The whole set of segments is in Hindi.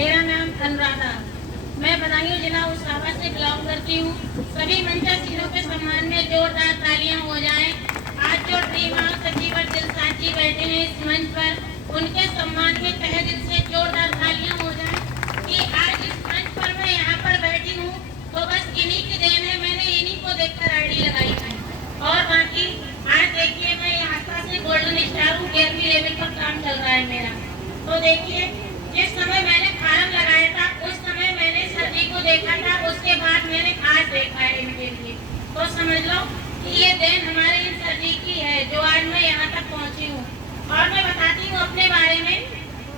मेरा नाम अनुराधा, मैं बदायूं जिला उसावा से बिलोंग करती हूँ। सभी मंचासीनों के सम्मान में जोरदार तालियां हो जाएं। आज जो ड्रीम हाउस सचिव दिलसाद जी बैठे हैं इस मंच पर, उनके सम्मान में तहे दिल से जोरदार तालियां हो जाएं कि आज इस मंच पर मैं यहाँ पर बैठी हूँ तो बस इन्हीं की देन है। मैंने इन्हीं को देखकर आईडी लगाई है। और बाकी आज देखिए मैं आस्था से गोल्डन स्टार हूँ, 11वीं लेवल पर काम चल रहा है मेरा। तो देखिए जिस समय मैंने फार्म लगाया था उस समय मैंने सर जी को देखा था, उसके बाद मैंने आज देखा है इनके लिए। तो समझ लो कि ये देन हमारे इन सर जी की है जो आज मैं यहाँ तक पहुँची हूँ। और मैं बताती हूँ अपने बारे में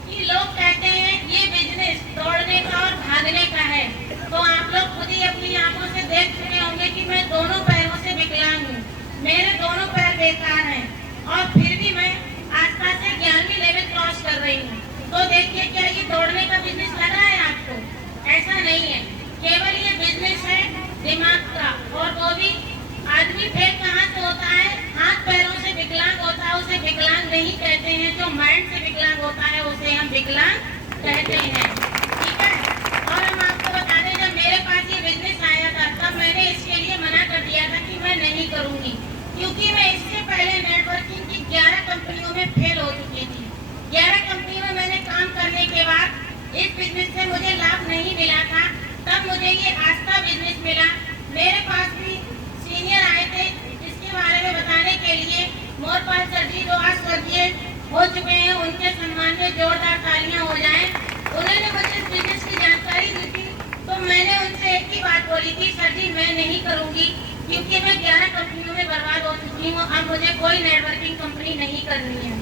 कि लोग कहते हैं ये बिजनेस दौड़ने का और भागने का है, तो आप लोग खुद ही अपनी आंखों से देख चुके होंगे कि मैं दोनों पैरों से विकलांग हूँ, मेरे दोनों पैर बेकार हैं और फिर भी मैं आस्था से 11वीं लेवल क्रॉस कर रही हूँ। तो देखिए क्या ये दौड़ने का बिजनेस लग रहा है आपको? ऐसा नहीं है, केवल ये बिजनेस है दिमाग का, और वो भी आदमी फिर कहाँ से होता है, हाथ पैरों से विकलांग होता है उसे विकलांग नहीं कहते हैं, जो माइंड से विकलांग होता है उसे हम विकलांग कहते हैं। ठीक है। और हम आपको बता दें जब मेरे पास ये बिजनेस आया था तब मैंने इसके लिए मना कर दिया था कि मैं नहीं करूँगी, क्योंकि मैं इससे पहले नेटवर्किंग की 11 कंपनियों में फेल हो चुकी थी। 11 कंपनियों में मैंने काम करने के बाद इस बिजनेस से मुझे लाभ नहीं मिला था, तब मुझे ये आस्था बिजनेस मिला। मेरे पास भी सीनियर आए थे इसके बारे में बताने के लिए, मोरपाल सर जी जो आज सर्जियन हो चुके हैं, उनके सम्मान में जोरदार तालियां हो जाएं। उन्होंने मुझे इस बिजनेस की जानकारी दी थी, तो मैंने उनसे एक ही बात बोली थी, सर जी मैं नहीं करूँगी क्योंकि मैं 11 कंपनियों में बर्बाद हो चुकी हूँ, अब मुझे कोई नेटवर्किंग कंपनी नहीं करनी है।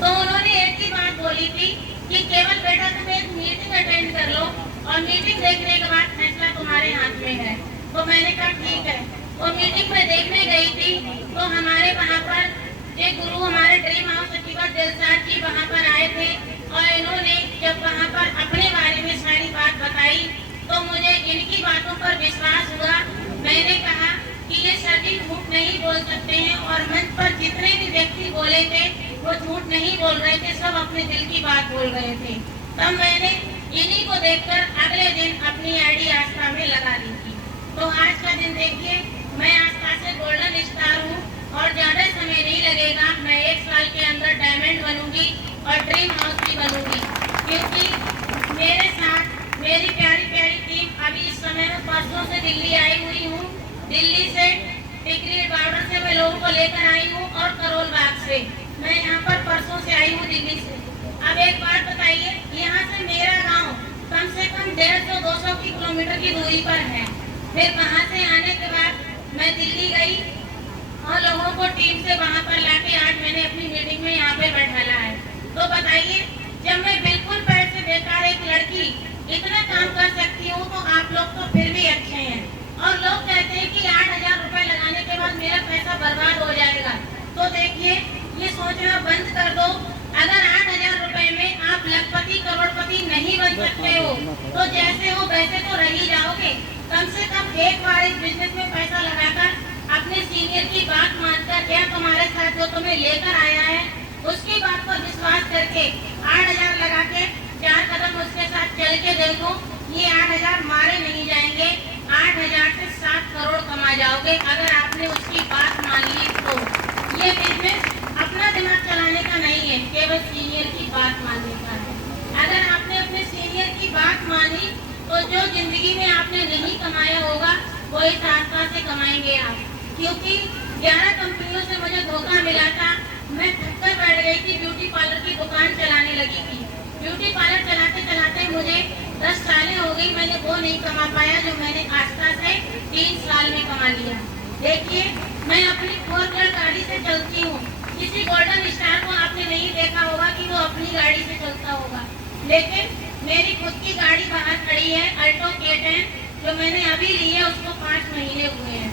तो उन्होंने एक ही बात बोली थी कि केवल बेटा तुम एक मीटिंग अटेंड कर लो और मीटिंग देखने के बाद फैसला तुम्हारे हाथ में है। तो मैंने कहा ठीक है। वो मीटिंग में देखने गई थी तो हमारे वहाँ पर ये गुरु हमारे ड्रीम हाउस सचिव दिलसाद जी वहाँ पर आए थे और इन्होंने जब वहाँ पर अपने बारे में सारी बात बताई तो मुझे इनकी बातों पर विश्वास हुआ। मैंने कहा कि ये सर जी झूठ नहीं बोल सकते हैं, और मंच पर जितने भी व्यक्ति बोले थे वो झूठ नहीं बोल रहे थे, सब अपने दिल की बात बोल रहे थे। तब मैंने इन्हीं को देखकर अगले दिन अपनी आईडी आस्था में लगा दी थी। तो आज का दिन देखिए मैं आस्था से गोल्डन स्टार हूँ और ज्यादा समय नहीं लगेगा, मैं 1 साल के अंदर डायमंड बनूंगी और ड्रीम हाउस भी बनूंगी, क्योंकि मेरे साथ मेरी प्यारी प्यारी टीम अभी इस समय में परसों से दिल्ली आई हुई हूँ। दिल्ली से टिकरी बॉर्डर से मैं लोगों को लेकर आई हूँ और करोल बाग से मैं यहाँ पर परसों से आई हूँ दिल्ली से। अब एक बात बताइए, यहाँ से मेरा गांव कम से कम 150-200 किलोमीटर की दूरी पर है। फिर वहाँ से आने के बाद मैं दिल्ली गई और लोगों को टीम से वहाँ पर लाके आज मैंने अपनी मीटिंग में यहाँ पे बैठाला है। तो बताइए जब मैं बिल्कुल पैर से बेकार एक लड़की इतना काम कर सकती हूँ तो आप लोग तो फिर भी अच्छे हैं। और लोग कहते हैं कि 8,000 रुपए लगाने के बाद मेरा पैसा बर्बाद हो जाएगा। तो देखिए ये सोचना बंद कर दो। अगर 8,000 रुपए में आप लखपति करोड़पति नहीं बन सकते हो तो जैसे हो वैसे तो रह ही जाओगे। कम से कम एक बार इस बिजनेस में पैसा लगाकर अपने सीनियर की बात मानकर या तुम्हारे साथ जो तुम्हें लेकर आया है उसकी बात पर विश्वास करके 8,000 लगा के 4 कदम उसके साथ चल के देखो, ये 8,000 मारे नहीं जाएंगे। 8,000 से 7 करोड़ कमा जाओगे अगर आपने उसकी बात मान ली तो। ये बिजनेस अपना दिमाग चलाने का नहीं है, केवल सीनियर की बात मानने का है। अगर आपने अपने सीनियर की बात मानी तो जो जिंदगी में आपने नहीं कमाया होगा वो इस रास्ता से कमाएंगे आप। क्योंकि 11 कंपनियों से मुझे धोखा मिला था, मैं थककर बैठ गई थी, ब्यूटी पार्लर की दुकान चलाने लगी थी। ब्यूटी पार्लर चलाते चलाते मुझे 10 सालें हो गई, मैंने वो नहीं कमा पाया जो मैंने आस्था से 3 साल में कमा लिया। देखिए मैं अपनी 4 व्हीलर गाड़ी से चलती हूँ। किसी गोल्डन स्टार को आपने नहीं देखा होगा कि वो अपनी गाड़ी से चलता होगा, लेकिन मेरी खुद की गाड़ी बाहर खड़ी है, अल्टो K10 जो मैंने अभी ली है, उसको 5 महीने हुए हैं।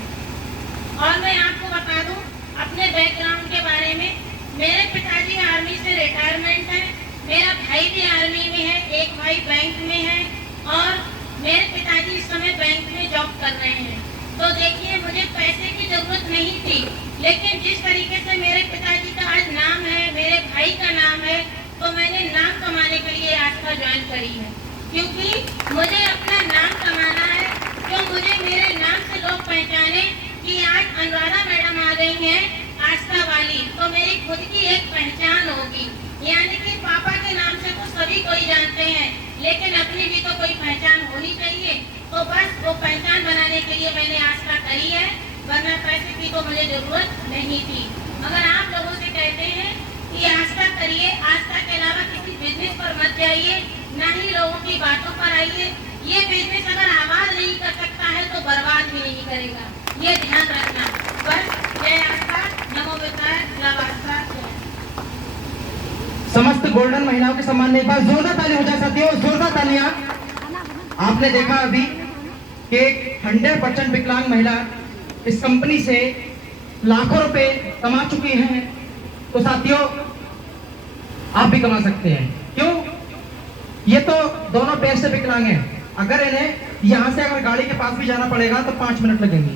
और मैं आपको बता दूं अपने बैकग्राउंड के बारे में, मेरे पिताजी आर्मी से रिटायरमेंट है, मेरा भाई भी आर्मी में है, एक भाई बैंक में है और मेरे पिताजी इस समय बैंक में जॉब कर रहे हैं। तो देखिए मुझे पैसे की जरूरत नहीं थी, लेकिन जिस तरीके से मेरे पिताजी का आज नाम है, मेरे भाई का नाम है, तो मैंने नाम कमाने के लिए आज आस्था ज्वाइन करी है, क्योंकि मुझे अपना नाम कमाना है। जो मुझे मेरे नाम से लोग पहचाने कि आज अनुराधा मैडम आ गई हैं आस्था वाली, तो मेरी खुद की एक पहचान होगी। यानी कि पापा के नाम से तो सभी कोई जानते हैं, लेकिन अपनी भी तो कोई पहचान होनी चाहिए। तो बस वो पहचान बनाने के लिए मैंने आस्था करी है, वरना पैसे की तो मुझे जरूरत नहीं थी। अगर आप लोगों से कहते हैं कि आस्था करिए, आस्था के अलावा किसी बिजनेस पर मत जाइए, ना ही लोगों की बातों पर आइए। ये बिजनेस अगर आवाज नहीं कर सकता है तो बर्बाद भी नहीं करेगा, ये ध्यान रखना। बस जय आस्था, नमो बुद्धाय, लव आस्था। समस्त गोल्डन महिलाओं के सम्मान में एक बार जोरदार ताली हो जाए साथियों, जोरदार तालियां। आपने देखा अभी कि 100% विकलांग महिला इस कंपनी से लाखों रुपए कमा चुकी हैं। तो साथियों आप भी कमा सकते हैं। क्यों? ये तो दोनों पैर से विकलांग हैं। अगर इन्हें यहाँ से अगर गाड़ी के पास भी जाना पड़ेगा तो 5 मिनट लगेंगे।